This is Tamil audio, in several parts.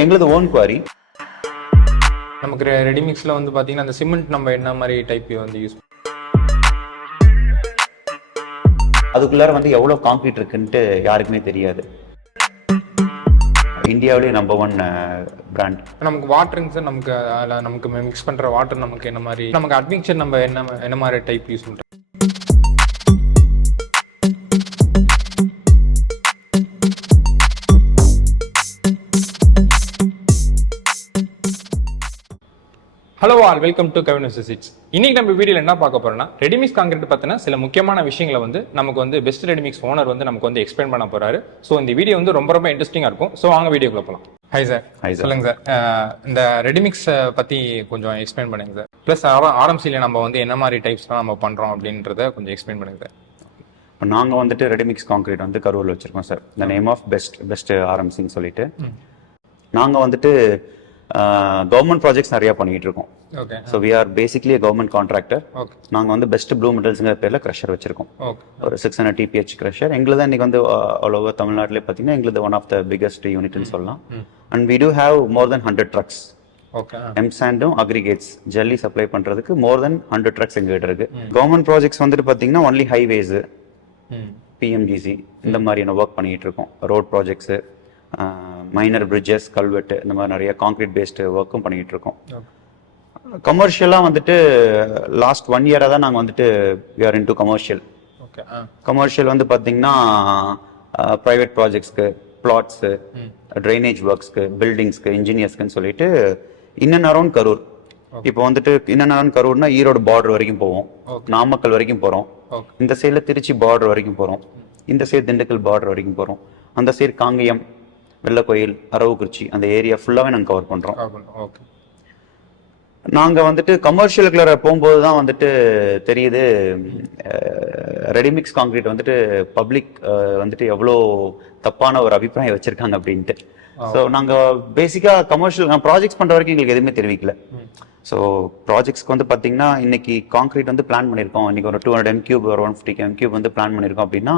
எங்களது ஓன் குவாரி. நமக்கு ரெடிமிக்ஸில் வந்து பார்த்தீங்கன்னா அந்த சிமெண்ட் நம்ம என்ன மாதிரி டைப் வந்து யூஸ் அதுக்குள்ளார வந்து எவ்வளோ கான்கிரீட் இருக்குன்ட்டு யாருக்குமே தெரியாது. இந்தியாவிலேயே நம்பர் 1 பிராண்ட். நமக்கு வாட்டருங்க சார், நமக்கு அதில் நமக்கு மிக்ஸ் பண்ணுற வாட்டர் நமக்கு என்ன மாதிரி, நமக்கு அட்மிக்சர் நம்ம என்ன மாதிரி டைப் யூஸ் பண்ணுறோம். Hello all, welcome to Kavin visits. இன்னைக்கு நம்ம வீடியோவில் என்ன பார்க்க போறோம்னா, ரெடிமிக்ஸ் கான்கிரீட் பத்தின சில முக்கியமான விஷயங்களை வந்து நமக்கு வந்து பெஸ்ட் ரெடிமிக்ஸ் ஓனர் வந்து நமக்கு வந்து எக்ஸ்பிளைன் பண்ண போறாரு. ஸோ இந்த வீடியோ வந்து ரொம்ப இன்ட்ரெஸ்டிங்கா இருக்கும். ஸோ வாங்க வீடியோக்குள்ள போகலாம். High sir. சொல்லுங்க சார், இந்த ரெடிமிக்ஸ் பத்தி கொஞ்சம் எக்ஸ்பிளைன் பண்ணுங்க சார். பிளஸ் ஆர்எம்சியில் நம்ம வந்து என்ன மாதிரி டைப்ஸ்லாம் நம்ம பண்றோம் அப்படின்றத கொஞ்சம் எக்ஸ்பிளைன் பண்ணுங்க சார். இப்போ நாங்கள் வந்துட்டு ரெடிமிக்ஸ் கான்கிரீட் வந்து கரூரில் வச்சிருக்கோம் sir. The name of Best ஆர்எம்சின்னு சொல்லிட்டு நாங்கள் வந்துட்டு கவர்மெண்ட் ப்ராஜெக்ட்ஸ் நிறைய பண்ணிட்டு இருக்கோம். So we are basically government contractor. நாங்கள் வந்து பெஸ்ட் ப்ளூ மெட்டல்ஸ்ங்கிற பேரில் க்ரஷர் வச்சிருக்கோம். ஒரு 600 TPH க்ரஷர். எங்களுக்கு தான் இன்னைக்கு வந்து ஆல் ஓவர் தமிழ்நாட்டிலே பார்த்தீங்கன்னா எங்களுக்கு ஒன் ஆஃப் த பிகஸ்ட் யூனிட்னு சொல்லலாம். And we do have more than 100 trucks. எம்சாண்டும் அக்ரிகேட்ஸ் ஜல்லி சப்ளை பண்றதுக்கு மோர் தென் 100 ட்ரக்ஸ் எங்ககிட்ட இருக்கு. கவர்மெண்ட் ப்ராஜெக்ட்ஸ் வந்துட்டு பார்த்தீங்கன்னா ஒன்லி ஹைவேஸ், PMGC இந்த மாதிரியான ஒர்க் பண்ணிட்டு இருக்கோம். ரோட் ப்ராஜெக்ட்ஸ், மைனர் பிரிட்ஜஸ், கல்வெட்டு, இந்த மாதிரி நிறைய கான்கிரீட் பேஸ்டு ஒர்க்கும் பண்ணிட்டு இருக்கோம். கமர்ஷியலாக வந்துட்டு லாஸ்ட் 1 இயராக தான் நாங்கள் வந்துட்டு we are into commercial. Commercial வந்து பார்த்தீங்கன்னா ப்ரைவேட் ப்ராஜெக்ட்ஸ்க்கு, பிளாட்ஸு, ட்ரைனேஜ் ஒர்க்ஸ்க்கு, பில்டிங்ஸ்க்கு, இன்ஜினியர்ஸ்க்குன்னு சொல்லிட்டு இன் அண்ட் அரௌண்ட் கரூர். இப்போ வந்துட்டு இன் அண்ட் அரௌண்ட் கரூர்னா ஈரோடு பார்டர் வரைக்கும் போவோம், நாமக்கல் வரைக்கும் போகிறோம், இந்த சைடில் திருச்சி பார்டர் வரைக்கும் போகிறோம், இந்த சைடு திண்டுக்கல் பார்டர் வரைக்கும் போகிறோம், அந்த சைடு காங்கேயம், வெள்ளக்கோயில், அரவுக்குறிச்சி, அந்த ஏரியா ஃபுல்லாகவே நாங்கள் கவர் பண்ணுறோம். நாங்கள் வந்துட்டு கமர்ஷியலுக்குள்ள போகும்போது தான் வந்துட்டு தெரியுது ரெடிமிக்ஸ் கான்கிரீட் வந்துட்டு பப்ளிக் வந்துட்டு எவ்வளோ தப்பான ஒரு அபிப்பிராயம் வச்சிருக்காங்க அப்படின்ட்டு. ஸோ நாங்கள் பேசிக்காக கமர்ஷியல் ப்ராஜெக்ட்ஸ் பண்ணுற வரைக்கும் எங்களுக்கு எதுவுமே தெரிவிக்கல. ஸோ ப்ராஜெக்ட்ஸ்க்கு வந்து பார்த்தீங்கன்னா இன்னைக்கு கான்கிரீட் வந்து பிளான் பண்ணியிருக்கோம், இன்னைக்கு ஒரு 200 M3 ஒரு 150 M3 வந்து பிளான் பண்ணியிருக்கோம் அப்படின்னா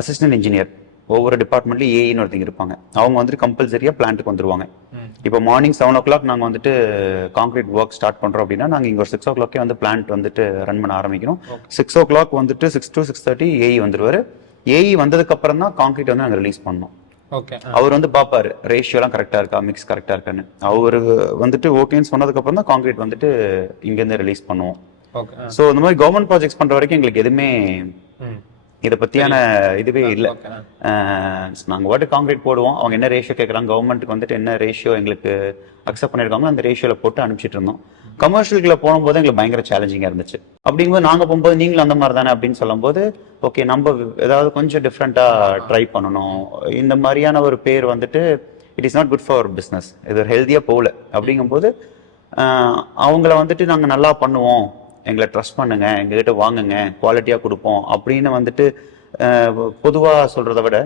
அசிஸ்டன்ட் இன்ஜினியர் ஒவ்வொரு டிபார்ட்மெண்ட்லயும் ஏன்னு ஒருத்தங்க இருப்பாங்க. அவங்க வந்துட்டு கம்பல்சரியா பிளான்ட்டுக்கு வந்துருவாங்க. இப்போ மார்னிங் 7 o'clock நாங்கள் வந்துட்டு கான்கிரீட் ஒர்க் ஸ்டார்ட் பண்றோம் அப்படின்னா நாங்கள் இங்கே ஒரு 6 o'clock வந்து பிளான்ட் வந்துட்டு ரன் பண்ண ஆரம்பிக்கணும். 6 o'clock வந்துட்டு 6 to 6:30 ஏஇ வந்துருவாரு. ஏஇ வந்ததுக்கு அப்புறம் தான் கான்கிரீட் வந்து நாங்கள் ரிலீஸ் பண்ணோம். அவர் வந்து பாப்பாரு ரேஷியோலாம் கரெக்டா இருக்கா, மிக்ஸ் கரெக்டா இருக்கான்னு. அவரு வந்துட்டு ஓகேன்னு சொன்னதுக்கு அப்புறம் தான் கான்கிரீட் வந்துட்டு இங்க இருந்து ரிலீஸ் பண்ணுவோம். ஸோ இந்த மாதிரி கவர்மெண்ட் ப்ராஜெக்ட்ஸ் பண்ற வரைக்கும் எங்களுக்கு எதுவுமே இதை பத்தியான இதுவே இல்லை. நாங்கள் வாட்டு கான்கிரீட் போடுவோம், அவங்க என்ன ரேஷியோ கேட்குறாங்க, கவர்மெண்ட்டுக்கு வந்துட்டு என்ன ரேஷியோ எங்களுக்கு அக்செப்ட் பண்ணியிருக்காங்களோ அந்த ரேஷியோவில் போட்டு அனுப்பிச்சிட்டு இருந்தோம். கமர்ஷியலுக்குள்ள போகும்போது எங்களுக்கு பயங்கர சேலஞ்சிங்காக இருந்துச்சு. அப்படிங்கும்போது நாங்கள் போகும்போது நீங்களும் அந்த மாதிரி தானே அப்படின்னு சொல்லும்போது ஓகே நம்ம ஏதாவது கொஞ்சம் டிஃப்ரெண்ட்டாக ட்ரை பண்ணணும். இந்த மாதிரியான ஒரு பேர் வந்துட்டு it is not good for business, இது ஒரு ஹெல்த்தியாக போகல. அப்படிங்கும்போது அவங்கள வந்துட்டு நாங்கள் நல்லா பண்ணுவோம், எங்களை ட்ரஸ்ட் பண்ணுங்க, எங்ககிட்ட வாங்குங்க, குவாலிட்டியாக கொடுப்போம் அப்படின்னு வந்துட்டு பொதுவாக சொல்றதை விட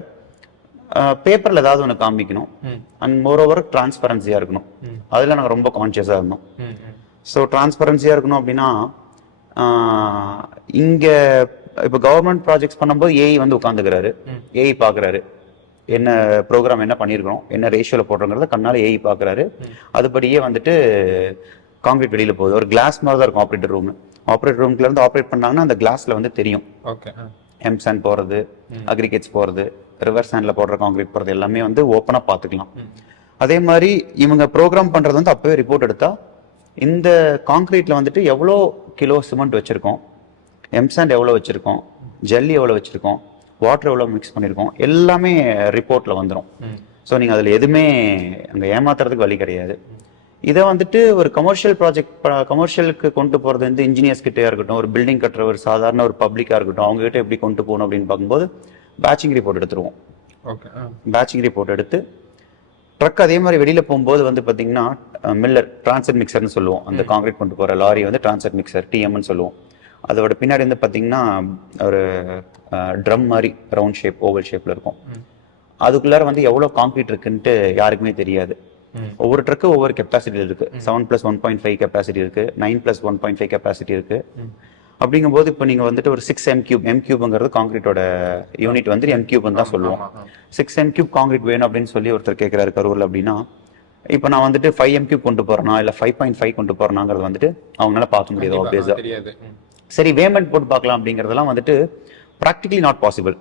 பேப்பரில் ஏதாவது ஒன்று காமிக்கணும். அண்ட் மோர் ஓவர் டிரான்ஸ்பரன்சியாக இருக்கணும். அதில் நாங்கள் ரொம்ப கான்சியஸாக இருந்தோம். ஸோ டிரான்ஸ்பரன்சியாக இருக்கணும் அப்படின்னா இங்கே இப்போ கவர்மெண்ட் ப்ராஜெக்ட்ஸ் பண்ணும்போது ஏஇ வந்து உட்காந்துக்கிறாரு, ஏஇ பார்க்குறாரு என்ன ப்ரோக்ராம் என்ன பண்ணியிருக்கிறோம், என்ன ரேஷியோவில் போடுறோங்கிறத கண்ணால் ஏஇ பார்க்குறாரு. அதுபடியே வந்துட்டு கான்கிரீட் வெளியில் போகுது. ஒரு கிளாஸ் மாதிரி தான் இருக்கும் ஆப்ரேட்டர் ரூம். ஆப்ரேட்டர் ரூம்ல இருந்து ஆப்ரேட் பண்ணாங்கன்னா அந்த கிளாஸ்ல வந்து தெரியும் எம்சாண்ட் போறது, அக்ரிகேட்ஸ் போறது, ரிவர் சாண்ட்ல போடுற கான்கிரீட் போறது எல்லாமே வந்து ஓப்பனா பாத்துக்கலாம். அதே மாதிரி இவங்க ப்ரோக்ராம் பண்றது வந்து அப்பவே ரிப்போர்ட் எடுத்தா இந்த கான்கிரீட்ல வந்துட்டு எவ்வளோ கிலோ சிமெண்ட் வச்சிருக்கோம், எம்சாண்ட் எவ்வளோ வச்சிருக்கோம், ஜல்லி எவ்வளோ வச்சிருக்கோம், வாட்டர் எவ்வளோ மிக்ஸ் பண்ணியிருக்கோம், எல்லாமே ரிப்போர்ட்ல வந்துடும். ஸோ நீங்க அதுல எதுவுமே அங்க ஏமாத்துறதுக்கு வழி கிடையாது. இதை வந்துட்டு ஒரு கமர்ஷியல் ப்ராஜெக்ட் கமர்ஷியலுக்கு கொண்டு போறது வந்து இன்ஜினியர்ஸ் கிட்டே இருக்கட்டும், ஒரு பில்டிங் கட்டுற ஒரு சாதாரண ஒரு பப்ளிக்கா இருக்கட்டும், அவங்க கிட்ட எப்படி கொண்டு போகணும் அப்படின்னு பார்க்கும்போது பேட்சிங் ரிப்போர்ட் எடுத்துருவோம். பேட்சிங் ரிப்போர்ட் எடுத்து ட்ரக் அதே மாதிரி வெளியில போகும்போது வந்து பாத்தீங்கன்னா மில்லர் டிரான்ஸ்ஃபர் மிக்சர்னு சொல்லுவோம். அந்த கான்கிரீட் கொண்டு போற லாரி வந்து டிரான்ஸ்ஃபர் மிக்சர் TMன்னு சொல்லுவோம். அதோட பின்னாடி வந்து பாத்தீங்கன்னா ஒரு ட்ரம் மாதிரி ரவுண்ட் ஷேப், ஓவல் ஷேப்ல இருக்கும். அதுக்குள்ளார வந்து எவ்வளவு கான்கிரீட் இருக்குன்ட்டு யாருக்குமே தெரியாது. ஒவ்வொரு ட்ரக்கு ஒவ்வொரு கெப்பாசிட்டி இருக்கு. 7+1.5 கெப்பாசிட்டி இருக்கு, 9+1.5 கெப்பாசிட்டி இருக்கு. அப்படிங்கும்போது இப்போ நீங்கள் வந்துட்டு ஒரு 6 M3 காங்கிரீட்டோட யூனிட் வந்து M3 தான் சொல்லுவோம். 6 M3 காங்கிரீட் வேணும் அப்படின்னு சொல்லி ஒருத்தர் கேட்குறாரு கரூரில் அப்படின்னா, இப்போ நான் வந்துட்டு 5 M3 கொண்டு போறேனா இல்லை 5.5 கொண்டு போறேனாங்கிறது வந்துட்டு அவங்களால பார்க்க முடியாது ஆப்வியஸா. சரி வேமெண்ட் போட்டு பார்க்கலாம் அப்படிங்கிறதெல்லாம் வந்துட்டு ப்ராக்டிகலி நாட் பாசிபிள்.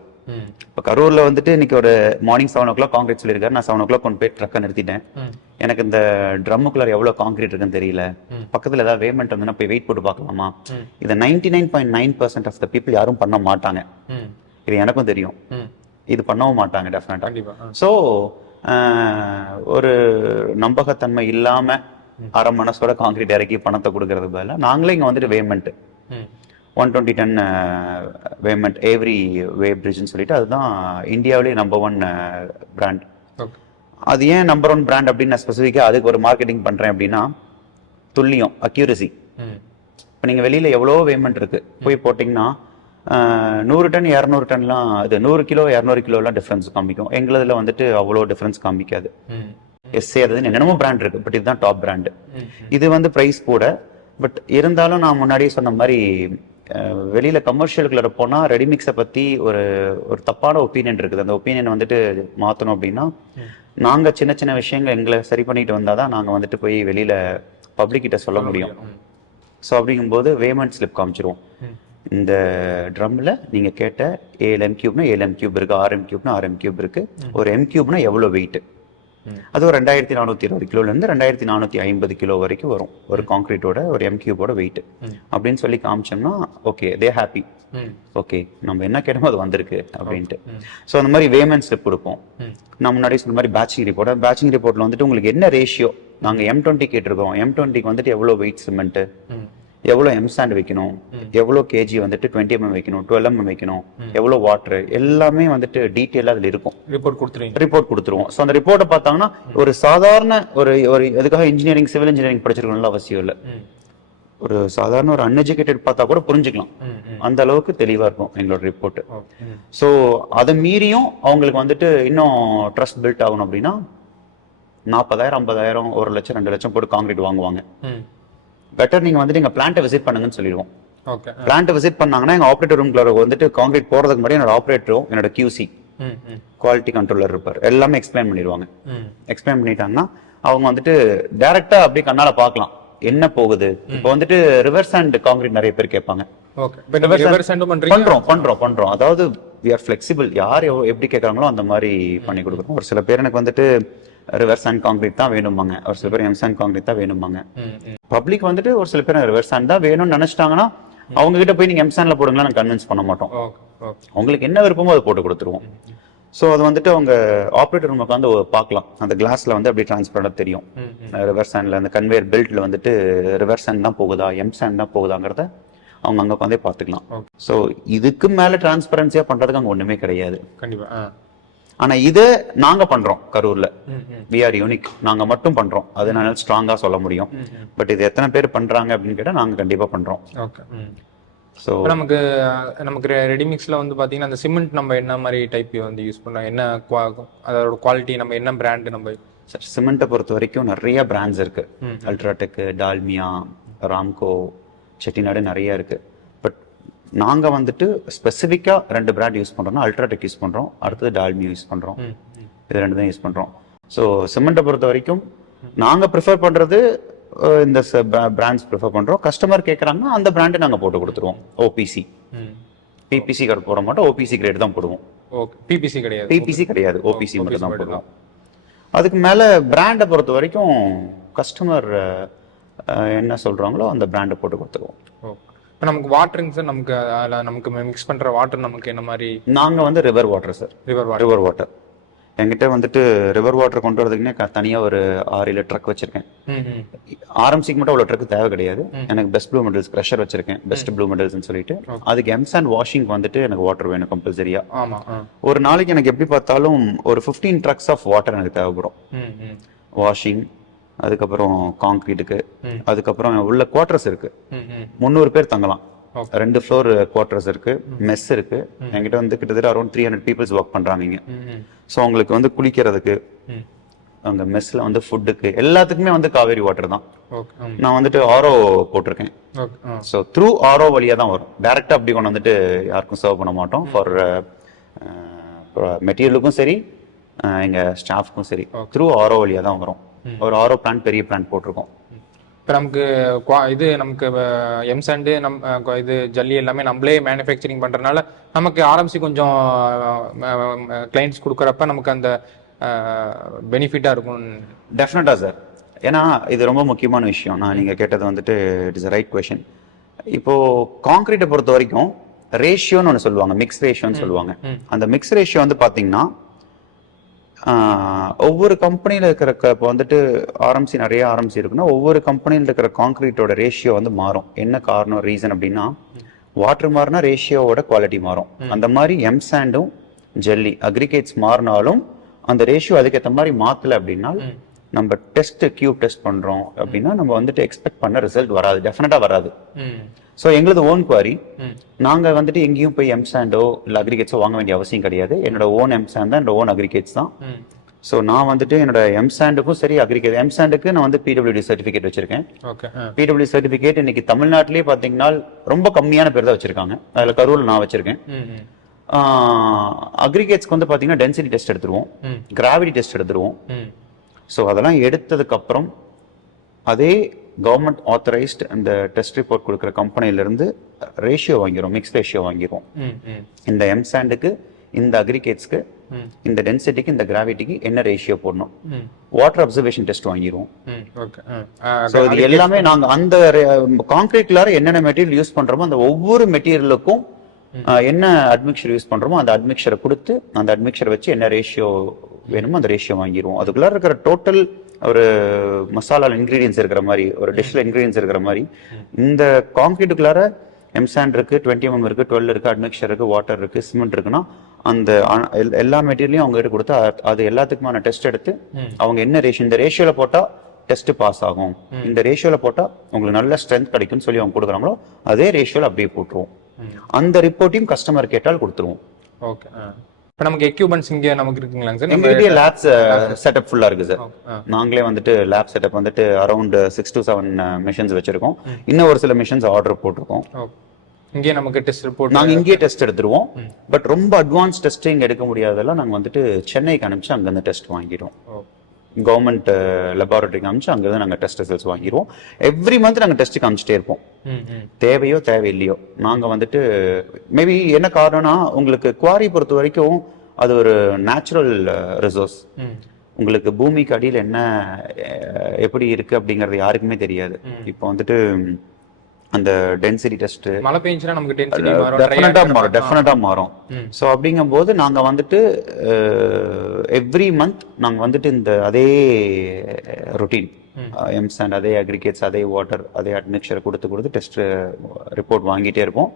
இப்போ கரூர்ல வந்துட்டு இன்னைக்கு ஒரு மார்னிங் 7 o'clock காங்கிரீட் சொல்லியிருக்காரு. நான் 7 o'clock கொண்டு போய் ட்ரக்கை நிறுத்திட்டேன். எனக்கு இந்த ட்ரம்முக்குள்ள எவ்வளவு காங்கிரீட் இருக்குன்னு தெரியல, பக்கத்துல ஏதாவது வேமெண்ட் வந்து போய் வெயிட் போட்டு பார்க்கலாமா? இதை 99.9% ஆஃப் த பீப்புள் யாரும் பண்ண மாட்டாங்க. இது எனக்கும் தெரியும், இது பண்ணவும் மாட்டாங்க டெஃபினட்டா. ஸோ ஒரு நம்பகத்தன்மை இல்லாம அரை மனசோட காங்கிரீட் இறக்கி பணத்தை கொடுக்கறது பதிலா நாங்களே இங்க வந்துட்டு வேமெண்ட் 120 ton வேமெண்ட் எவ்ரி வே பிரிட்ஜ்னு சொல்லிட்டு அதுதான் இந்தியாவிலேயே நம்பர் 1 பிராண்ட். அது ஏன் நம்பர் 1 பிராண்ட் அப்படின்னு நான் ஸ்பெசிஃபிக்கா அதுக்கு ஒரு மார்க்கெட்டிங் பண்றேன் அப்படின்னா, துல்லியம், அக்யூரசி. இப்போ நீங்க வெளியில எவ்வளோ வேமெண்ட் இருக்கு, போய் போட்டிங்கன்னா 100 டன் 200 டன்லாம் அது 100 கிலோ 200 கிலோலாம் டிஃபரன்ஸ் காமிக்கும். எங்களதுல வந்துட்டு அவ்வளோ டிஃபரன்ஸ் காமிக்காது. எஸ்ஏ அது என்னென்னமோ பிராண்ட் இருக்கு, பட் இதுதான் டாப் பிராண்டு. இது வந்து பிரைஸ் கூட, பட் இருந்தாலும் நான் முன்னாடியே சொன்ன மாதிரி வெளியில கமர்ஷியலுக்குள்ள போனா ரெடிமிக்ஸை பத்தி ஒரு ஒரு தப்பான ஒப்பீனியன் இருக்குது. அந்த ஒப்பீனியன் வந்துட்டு மாத்தணும் அப்படின்னா நாங்க சின்ன சின்ன விஷயங்கள் எங்களை சரி பண்ணிட்டு வந்தாதான் நாங்க வந்துட்டு போய் வெளியில பப்ளிக் கிட்ட சொல்ல முடியும். ஸோ அப்படிங்கும்போது வேமெண்ட் ஸ்லிப் காமிச்சிருவோம். இந்த ட்ரம்ல நீங்க கேட்ட 7 M3 7 M3 இருக்கு, 6 M3 6 M3 இருக்கு. ஒரு M3 எவ்வளவு வெயிட், அது ஒரு 2420 கிலோல இருந்து 2450 கிலோ வரைக்கும் வரும் ஒரு கான்கிரீட்டோட ஒரு M3 வெயிட் அப்படின்னு சொல்லி காமிச்சோம்னா ஓகே, தே ஹாப்பி. ஓகே, நம்ம என்ன கேட்டோமோ அது வந்திருக்கு அப்படின்ட்டு. ஸோ அந்த மாதிரி வேமெண்ட் ஸ்லிப் கொடுப்போம். நான் முன்னாடி சொன்ன மாதிரி பேட்சிங் ரிப்போர்ட்ல வந்துட்டு உங்களுக்கு என்ன ரேஷியோ, நாங்க M20 கேட்டிருக்கோம், M20க்கு வந்துட்டு எவ்வளவு வெயிட் சிமெண்ட், எவ்வளவு எம் சாண்ட் வைக்கணும், எவ்வளவு கேஜி வந்துட்டு 20 mm வைக்கணும், 12 mm வைக்கணும், எவ்வளவு வாட்டர், எல்லாமே வந்துட்டு டீட்டெயிலா அதுல இருக்கும். ரிப்போர்ட் கொடுத்துருவோம். ஸோ அந்த ரிப்போர்ட்டை பார்த்தாங்கன்னா ஒரு சாதாரண ஒரு எதுக்காக இன்ஜினியரிங் சிவில் இன்ஜினியரிங் படிச்சிருக்கணும்னு அவசியம் இல்லை, ஒரு சாதாரண ஒரு அன்எஜுகேட்டட் பார்த்தா கூட புரிஞ்சுக்கலாம். அந்த அளவுக்கு தெளிவா இருக்கும் எங்களோட ரிப்போர்ட். ஸோ அதை மீறியும் அவங்களுக்கு வந்துட்டு இன்னும் ட்ரஸ்ட் பில்ட் ஆகணும் அப்படின்னா 40,000 50,000 1 லட்சம் 2 லட்சம் போட்டு காங்கிரீட் வாங்குவாங்க. பெட்டர் நீங்க வந்துட்டு எங்க பிளான்ட்டை விசிட் பண்ணுங்கன்னு சொல்லிடுவோம். பிளான்ட்டை விசிட் பண்ணாங்கன்னா எங்க ஆப்ரேட்டர் ரூம்ல வந்துட்டு காங்கிரீட் போறதுக்கு முன்னாடி என்னோட ஆப்ரேட்டரும் என்னோட QC குவாலிட்டி கண்ட்ரோலர் இருப்பார், எல்லாமே எக்ஸ்பிளைன் பண்ணிடுவாங்க. எக்ஸ்பிளைன் பண்ணிட்டாங்கன்னா அவங்க வந்துட்டு டைரக்டா அப்படியே கண்ணால பார்க்கலாம் என்ன போகுது. இப்போ வந்துட்டு ரிவர்ஸ் அண்ட் காங்கிரீட் நிறைய பேர் கேட்பாங்க. பண்றோம். அதாவது we are flexible, யார் எப்படி கேட்கறாங்களோ அந்த மாதிரி பண்ணி கொடுக்குறோம். ஒரு சில பேர் எனக்கு வந்துட்டு ரிவர்ஸ் அண்ட் காங்கிரீட் தான் வேணுமாங்க, ஒரு சில பேர் எம் சாண்ட் காங்கிரீட் தான் வேணுமாங்க. பப்ளிக் வந்துட்டு ஒரு சில பேர் ரிவர்ஸ் சாண்ட் தான் வேணும்னு நினைச்சிட்டாங்கன்னா அவங்க கிட்ட போய் நீங்க எம் சாண்ட்ல போடுங்களா நான் கன்வின்ஸ் பண்ண மாட்டோம். அவங்களுக்கு என்ன விருப்பமோ அதை போட்டு கொடுத்துருவோம். ஸோ அது வந்துட்டு அவங்க ஆப்ரேட்டர் ரூமுக்கு வந்து பார்க்கலாம், அந்த கிளாஸ்ல வந்து அப்படி டிரான்ஸ்பரண்டா தெரியும். ரிவர்ஸ் சாண்ட்ல அந்த கன்வேயர் பெல்ட்ல வந்துட்டு ரிவர்ஸ் சாண்ட் தான் போகுதா எம் சாண்ட் தான் போகுதாங்கிறத அவங்க அங்க உட்காந்தே பார்த்துக்கலாம். ஸோ இதுக்கு மேல டிரான்ஸ்பரன்சியா பண்றதுக்கு அங்க ஒண்ணுமே கிடையாது. கண்டிப்பா. ஆனா இது நாங்க பண்றோம் கரூர்ல, we are unique, நாங்க மட்டும் பண்றோம். அதனால ஸ்ட்ராங்கா சொல்ல முடியும். பட் இது எத்தனை பேர் பண்றாங்க அப்படின்னு கேட்டா நாங்க கண்டிப்பா பண்றோம். ஸோ நமக்கு ரெடிமிக்ஸ்ல வந்து பாத்தீங்கன்னா அந்த சிமெண்ட் நம்ம என்ன மாதிரி டைப் வந்து யூஸ் பண்றோம், என்ன அதோட குவாலிட்டி, நம்ம என்ன பிராண்ட், நம்ம சிமெண்ட்டை பொறுத்த வரைக்கும் நிறைய பிராண்ட்ஸ் இருக்கு. அல்ட்ராடெக், டால்மியா, ராம்கோ, செட்டிநாடு நிறைய இருக்கு. பட் நாங்க வந்துட்டு ஸ்பெசிஃபிக்கா 2 பிராண்ட் யூஸ் பண்றோம்னா அல்ட்ராடெக் யூஸ் பண்றோம், அடுத்தது டால்மியா யூஸ் பண்றோம். இது 2 தான் யூஸ் பண்றோம். ஸோ சிமெண்ட்டை பொறுத்த வரைக்கும் நாங்க ப்ரிஃபர் பண்றது இந்த பிராண்ட்ஸ் ப்ரிஃபர் பண்றோம். கஸ்டமர் கேட்கறாங்கன்னா அந்த பிராண்டை நாங்க போட்டு கொடுத்துருவோம். ஓபிசி, பிபிசி கார்டு போட மாட்டோம், ஓபிசி கிரேட் தான் போடுவோம். பிபிசி கிடையாது, ஓபிசி மட்டும் தான் போடுவோம். அதுக்கு மேல பிராண்டை பொறுத்த வரைக்கும் கஸ்டமர் என்ன சொல்றாங்களோ அந்த பிராண்டை போட்டு கொடுத்துருவோம். நமக்கு வாட்டரிங் சார், நமக்கு மிக்ஸ் பண்ற வாட்டர் நமக்கு என்ன மாதிரி? நாங்க வந்து river water sir, river water என்கிட்ட வந்துட்டு ரிவர் வாட்டர் கொண்டு வரதுக்குன்னே தனியா ஒரு 6-7 ட்ரக் வச்சிருக்கேன். RMCக்கு மட்டும் அவ்வளவு ட்ரக் தேவை கிடையாது. எனக்கு பெஸ்ட் ப்ளூ மெடல்ஸ் ப்ரெஷர் வச்சிருக்கேன், பெஸ்ட் ப்ளூ மெடல்ஸ்னு சொல்லிட்டு. அதுக்கு எம் சாண்ட் வாஷிங் வந்துட்டு எனக்கு வாட்டர் வேணும் கம்பல்சரியா. ஒரு நாளைக்கு எனக்கு எப்படி பார்த்தாலும் ஒரு 15 ட்ரக்ஸ் ஆஃப் வாட்டர் எனக்கு தேவைப்படும். வாஷிங், அதுக்கப்புறம் கான்கிரீட்டுக்கு, அதுக்கப்புறம் உள்ள குவார்டர்ஸ் இருக்கு, 300 பேர் தங்கலாம். 2 ஃப்ளோர் குவார்டர்ஸ் இருக்கு, மெஸ் இருக்கு. என்கிட்ட வந்து கிட்டத்தட்ட அரௌண்ட் 300 பீப்புள்ஸ் ஒர்க் பண்றாங்க இங்க. ஸோ உங்களுக்கு வந்து குளிக்கிறதுக்கு, அங்கே மெஸ்ஸில் வந்து ஃபுட்டுக்கு எல்லாத்துக்குமே வந்து காவேரி வாட்டர் தான். ஓகே. நான் வந்துட்டு ஆரோ போட்டிருக்கேன். ஸோ த்ரூ ஆரோ வழியாக தான் வரும். டைரெக்டாக அப்படி கொண்டு வந்துட்டு யாருக்கும் சர்வ் பண்ண மாட்டோம். ஃபார் மெட்டீரியலுக்கும் சரி எங்கள் ஸ்டாஃப்க்கும் சரி த்ரூ ஆரோ வழியாக தான் வரும். ஒரு ஆரோ பிளான்ட், பெரிய பிளான்ட் போட்டிருக்கோம். இப்போ நமக்கு இது நமக்கு எம்சாண்டு இது ஜல்லி எல்லாமே நம்மளே மேனுஃபேக்சரிங் பண்ணுறதுனால நமக்கு ஆர்எம்சி கொஞ்சம் கிளைண்ட்ஸ் கொடுக்குறப்ப நமக்கு அந்த பெனிஃபிட்டாக இருக்கும். டெஃபினட்டாக சார். ஏன்னா இது ரொம்ப முக்கியமான விஷயம். நான் நீங்கள் கேட்டது வந்துட்டு இட் இஸ் ரைட் கொஷின். இப்போது கான்க்ரீட்டை பொறுத்த வரைக்கும் ரேஷியோன்னு ஒன்று சொல்லுவாங்க, மிக்ஸ் ரேஷியோன்னு சொல்லுவாங்க. அந்த மிக்ஸ் ரேஷியோ வந்து பார்த்தீங்கன்னா ஒவ்வொரு கம்பெனியில் இருக்கிற இப்போ வந்துட்டு ஆர்எம்சி நிறைய ஆர்எம்சி இருக்குன்னா ஒவ்வொரு கம்பெனியில் இருக்கிற கான்க்ரீட்டோட ரேஷியோ வந்து மாறும். என்ன காரணம், ரீசன் அப்படின்னா வாட்டர் மாறினா ரேஷியோவோட குவாலிட்டி மாறும். அந்த மாதிரி எம்சாண்டும் ஜெல்லி அக்ரிகேட்ஸ் மாறினாலும் அந்த ரேஷியோ அதுக்கேற்ற மாதிரி மாற்றலை அப்படின்னா நம்ம கியூப் டெஸ்ட் பண்றோம் அப்படின்னா நம்ம வந்துட்டு எக்ஸ்பெக்ட் பண்ண ரிசல்ட் வராது, டெஃபினட்டா வராது. ஸோ எங்களது ஓன் குவாரி. நாங்கள் வந்துட்டு எங்கேயும் போய் எம்சாண்டோ இல்லை அக்ரிகேட்ஸோ வாங்க வேண்டிய அவசியம் கிடையாது. என்னோட ஓன் எம்சாண்ட் தான், என்னோட ஓன் அக்ரிகேட்ஸ் தான். ஸோ நான் வந்துட்டு என்னோட எம்சாண்டுக்கும் சரி அக்ரிகேட் எம்சாண்டுக்கு நான் வந்து பிடபிள்யூடி சர்டிஃபிகேட் வச்சிருக்கேன். பிடபிள்யூடி சர்டிஃபிகேட் இன்னைக்கு தமிழ்நாட்டிலேயே பார்த்தீங்கன்னா ரொம்ப கம்மியான பேர் தான் வச்சிருக்காங்க. அதில் கரூரில் நான் வச்சிருக்கேன். அக்ரிகேட்ஸ்க்கு வந்து பார்த்தீங்கன்னா டென்சிட்டி டெஸ்ட் எடுத்துருவோம், கிராவிட்டி டெஸ்ட் எடுத்துருவோம். ஸோ அதெல்லாம் எடுத்ததுக்கு அப்புறம் அதே கவர்மெண்ட் ஆத்தரைஸ்டு அந்த டெஸ்ட் ரிப்போர்ட் கொடுக்குற கம்பெனிலேருந்து ரேஷியோ வாங்கிடும், மிக்ஸ் ரேஷியோ வாங்கிடுவோம். இந்த எம்சாண்டுக்கு, இந்த அக்ரிகேட்ஸ்க்கு, இந்த டென்சிட்டிக்கு, இந்த கிராவிட்டிக்கு என்ன ரேஷியோ போடணும், வாட்டர் அப்சர்வேஷன் டெஸ்ட் வாங்கிடுவோம். ஸோ இது எல்லாமே நாங்கள் அந்த கான்கிரீட்லார என்னென்ன மெட்டீரியல் யூஸ் பண்ணுறோமோ அந்த ஒவ்வொரு மெட்டீரியலுக்கும் என்ன அட்மிக்சர் யூஸ் பண்ணுறோமோ அந்த அட்மிக்சரை கொடுத்து அந்த அட்மிக்சரை வச்சு என்ன ரேஷியோ வேணுமோ அந்த ரேஷியோ வாங்கிடுவோம். அதுக்குள்ளார இருக்கிற டோட்டல் ஒரு மசாலா இன்கிரீடியன்ஸ் இருக்கிற மாதிரி, ஒரு டிஷ்ல இன்கிரீடியன்ஸ் இருக்கிற மாதிரி இந்த கான்கிரீட்டுக்குள்ளார எம்சாண்ட் இருக்கு, 20mm இருக்கு, 12 இருக்கு, அட்மிக்சர் இருக்கு, வாட்டர் இருக்கு, சிமெண்ட் இருக்குன்னா அந்த எல்லா மெட்டீரியலையும் அவங்க எடுத்து கொடுத்தா அது எல்லாத்துக்குமான டெஸ்ட் எடுத்து அவங்க என்ன ரேஷியோ, இந்த ரேஷியோல போட்டா டெஸ்ட் பாஸ் ஆகும், இந்த ரேஷியோல போட்டா உங்களுக்கு நல்ல ஸ்ட்ரென்த் கிடைக்கும்னு சொல்லி அவங்க கொடுக்குறாங்களோ அதே ரேஷியோல அப்படியே போட்டுருவோம். அந்த ரிப்போர்ட்டையும் கஸ்டமர் கேட்டால் கொடுத்துருவோம். ஓகே. இப்போ நமக்கு எக்யூப்மெண்ட்ஸ் இங்கே நமக்கு இருக்குங்களாங்க சார்? எங்ககிட்ட லேப்ஸ் செட்டப் ஃபுல்லா இருக்கு சார். நாங்களே வந்துட்டு லேப் செட்டப் வந்துட்டு அரௌண்ட் 6 to 7 மிஷின்ஸ் வச்சிருக்கோம். இன்னும் ஒரு சில மிஷின்ஸ் ஆர்டர் போட்டிருக்கோம். இங்கே நமக்கு டெஸ்ட் ரிப்போர்ட் நாங்கள் இங்கேயே டெஸ்ட் எடுத்துருவோம். பட் ரொம்ப அட்வான்ஸ் டெஸ்டிங் எடுக்க முடியாதெல்லாம் நாங்கள் வந்துட்டு சென்னைக்கு அனுப்பிச்சு அங்கேருந்து டெஸ்ட் வாங்கிடுவோம். கவர்மெண்ட் லெபார்டரிக்கு அனுப்பிச்சு அங்கேருந்து நாங்கள் டெஸ்ட் ரிசல்ட்ஸ் வாங்கிடுவோம். எவ்ரி மந்த் நாங்கள் டெஸ்ட்டுக்கு அனுப்பிச்சிட்டே இருப்போம். தேவையோ தேவையில்லையோ நாங்கள் வந்துட்டு மேபி என்ன காரணம்னா உங்களுக்கு குவாரி பொறுத்த வரைக்கும் அது ஒரு நேச்சுரல் ரிசோர்ஸ். உங்களுக்கு பூமிக்கு அடியில் என்ன எப்படி இருக்கு அப்படிங்கிறது யாருக்குமே தெரியாது. இப்போ வந்துட்டு அந்த டென்சிட்டி டெஸ்ட் மழை பெஞ்சுனா நமக்கு டென்சிட்டி டெஃபினட்டா மாறும். ஸோ அப்படிங்கும்போது நாங்கள் வந்துட்டு எவ்ரி மந்த் நாங்கள் வந்துட்டு இந்த அதே ரொட்டீன் எம்சாண்ட், அதே அக்ரிகேட்ஸ், அதே வாட்டர், அதே அட்மிக்சரை கொடுத்து டெஸ்ட் ரிப்போர்ட் வாங்கிட்டே இருப்போம்.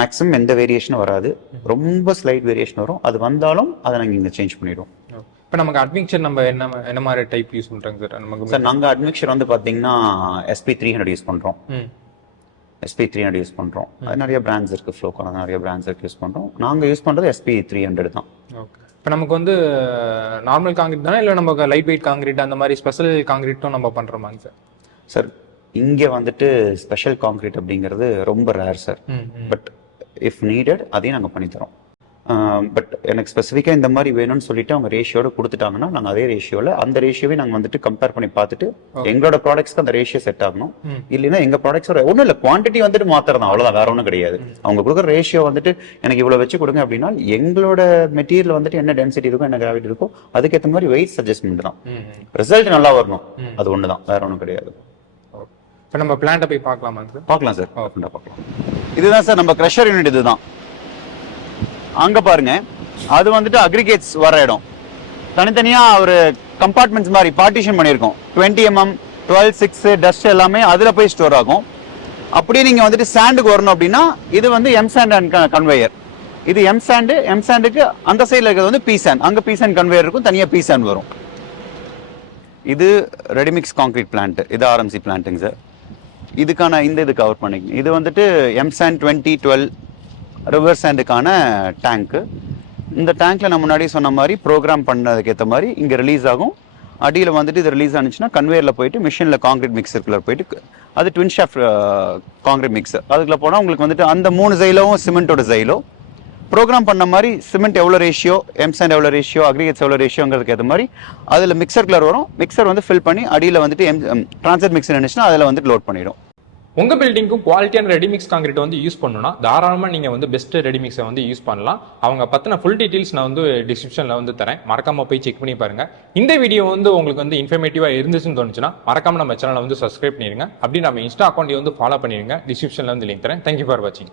மேக்ஸிமம் எந்த வேரியேஷனும் வராது, ரொம்ப ஸ்லைட் வேரியேஷன் வரும். அது வந்தாலும் அதை நாங்கள் இங்கே சேஞ்ச் பண்ணிடுவோம். இப்போ நமக்கு அட்மிக்சர் நம்ம என்ன மாதிரி டைப் யூஸ் பண்ணுறோங்க சார்? நமக்கு சார் நாங்கள் அட்மிக்சர் வந்து பார்த்தீங்கன்னா SP300 யூஸ் பண்ணுறோம். SP300 யூஸ் பண்ணுறோம். அது நிறைய பிராண்ட்ஸ் இருக்குது, ஃப்ளோக்கான நிறைய பிராண்ட்ஸ் இருக்குது யூஸ் பண்ணுறோம். நாங்கள் யூஸ் பண்ணுறது SP300 தான். ஓகே. இப்போ நமக்கு வந்து நார்மல் காங்கிரீட் தானே இல்லை நமக்கு லைட் வெயிட் காங்கிரீட் அந்த மாதிரி ஸ்பெஷல் காங்கிரீட்டும் நம்ம பண்ணுறோமாங்க சார்? சார் இங்கே வந்துட்டு ஸ்பெஷல் காங்கிரீட் அப்படிங்கிறது ரொம்ப rare sir. But if needed அதையும் நாங்கள் பண்ணித்தரோம். பட் எனக்கு ஸ்பெசிஃபிக்காக இந்த மாதிரி வேணும்னு சொல்லிட்டு அவங்க ரேஷியோட கொடுத்துட்டாங்கன்னா நாங்கள் அதே ரேஷியோவில் அந்த ரேஷியோவை நாங்கள் வந்துட்டு கம்பேர் பண்ணி பார்த்துட்டு எங்களோட ப்ராடக்ட்ஸ்க்கு அந்த ரேஷியோ செட் ஆகணும். இல்லைன்னா எங்கள் ப்ராடக்ட்ஸோட ஒன்றும் இல்லை, குவான்டிட்டி வந்துட்டு மாத்திரம் அவ்வளோதான், வேற ஒன்றும் கிடையாது. அவங்க கொடுக்குற ரேஷியோ வந்துட்டு எனக்கு இவ்வளோ வச்சு கொடுங்க அப்படின்னா எங்களோட மெட்டீரியல் வந்துட்டு என்ன டென்சிட்டி இருக்கும், என்ன கிராவிட்டி இருக்கோ அதுக்கேற்ற மாதிரி வெயிட் அட்ஜஸ்ட்மெண்ட் தான். ரிசல்ட் நல்லா வரணும், அது ஒன்று தான், வேற ஒன்றும் கிடையாது. இப்போ நம்ம பிளான்ட்டை போய் பார்க்கலாமா சார்? பார்க்கலாம் சார், பார்க்கலாம். இதுதான் சார் நம்ம க்ரஷர் யூனிட். இதுதான் அங்க பாருங்க, அது வந்துட்டு அக்ரிகேட்ஸ் வர இடம். தனித்தனியா ஒரு கம்பார்ட்மெண்ட்ஸ் மாதிரி பார்ட்டிஷன் பண்ணியிருக்கோம். 20mm 12-6 டஸ்ட் எல்லாமே அதுல போய் ஸ்டோர் ஆகும். அப்படியே நீங்க வந்துட்டு சாண்டுக்கு வரணும் அப்படின்னா இது வந்து எம்சாண்ட் அண்ட் கன்வேயர். இது எம்சாண்டுக்கு அந்த சைடில் இருக்கிறது வந்து பீசாண்ட். அங்க பீசாண்ட் கன்வேயர் இருக்கும், தனியா பீசாண்ட் வரும். இது ரெடிமிக்ஸ் கான்கிரீட் பிளான்ட். இது RMC பிளான்ட்டுங்க சார். இதுக்கான இது கவர் பண்ணிக்கணும். இது வந்துட்டு எம்சாண்ட் 2012 ரிவர் சாண்டுக்கான டேங்க்கு. இந்த டேங்க்ல நான் முன்னாடி சொன்ன மாதிரி ப்ரோக்ராம் பண்ணதுக்கு ஏற்ற மாதிரி இங்கே ரிலீஸ் ஆகும். அடியில் வந்துட்டு இது ரிலீஸ் ஆனிச்சுன்னா கன்வேயரில் போயிட்டு மிஷினில் காங்கிரீட் மிக்சருக்குள்ள போயிட்டு அது ட்வின் ஷாஃப்ட் காங்கிரீட் மிக்சர் அதுக்குள்ள போனால் உங்களுக்கு வந்துட்டு அந்த 3 சைலோவும் சிமெண்ட்டோட சைலோ ப்ரோக்ராம் பண்ண மாதிரி சிமெண்ட் எவ்வளோ ரேஷியோ எம்சாண்ட் எவ்வளோ ரேஷியோ அக்ரிகேட்ஸ் எவ்வளோ ரேஷியோங்கிறதுக்கு ஏற்ற மாதிரி அதில் மிக்சர் கலர் வரும். மிக்சர் வந்து ஃபில் பண்ணி அடியில் வந்துட்டு ட்ரான்ஸ்ஃபர் மிக்சர் இருந்துச்சுன்னா அதில் வந்துட்டு லோட் பண்ணிடும். உங்க பில்டிங்க்கும் குவாலிட்டியான ரெடிமிக்ஸ் காங்கிரீட் வந்து யூஸ் பண்ணணும்னா தாராளமா நீங்க வந்து பெஸ்ட் ரெடிமிக்ஸை வந்து யூஸ் பண்ணலாம். அவங்க பத்தின ஃபுல் டீடைல்ஸ் நான் வந்து டிஸ்கிரிப்ஷன்ல வந்து தரேன், மறக்காம போய் செக் பண்ணி பாருங்க. இந்த வீடியோ வந்து உங்களுக்கு வந்து இன்ஃபர்மேட்டிவா இருந்துச்சுன்னு தோணுச்சுன்னா மறக்காம நம்ம சேனலை வந்து சப்ஸ்கிரைப் பண்ணிருங்க. அப்படி நம்ம இன்ஸ்டா அக்கௌண்ட்டை வந்து ஃபாலோ பண்ணிருங்க. டிஸ்கிரிப்ஷன்ல வந்து லிங்க் தரேன். தேங்க்யூ ஃபார் வாட்சிங்.